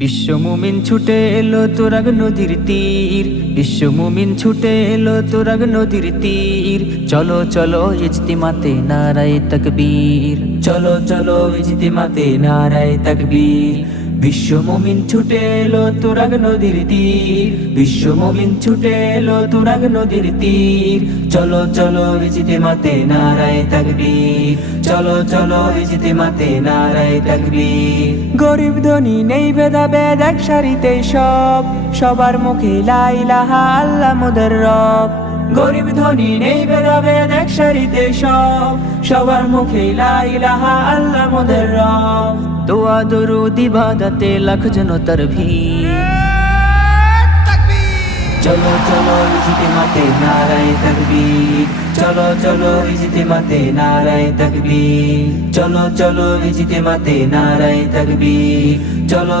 বিশ্ব মুমিন ছুটে এলো তুরাগ নদীর তীর, বিশ্ব মুমিন ছুটে এলো তুরাগ নদীর তীর। চলো চলো ইজতিমাতে নারায়ে তাকবীর, চলো চলো ইজতিমাতে নারায়ে তাকবীর। বিশ্ব মুমিন ছুটে এলো তুরাগ নদীর তীর, বিশ্ব মুমিন ছুটে এলো তুরাগ নদীর তীর। চলো চলো ইজতিমাতে নারায়ে তাকবীর, চলো চলো ইজতিমাতে নারায়ে তাকবীর। গরিব ধনী নেই ভেদাভেদ এক সারিতে সব, সবার মুখে লা ইলাহা আল্লাহ মোদের রব। গরিব ধনী নেই ভেদাভেদ এক সারিতে সব, সবার মুখে লা ইলাহা আল্লাহ মোদের রব। দোয়া দরুদ ইবাদতে লাখ জনতার ভিড়। চলো চলো ইজতিমাতে নারায়ে তাকবীর, চলো চলো ইজতিমাতে নারায়ে তাকবীর, চলো চলো ইজতিমাতে নারায়ে তাকবীর, চলো।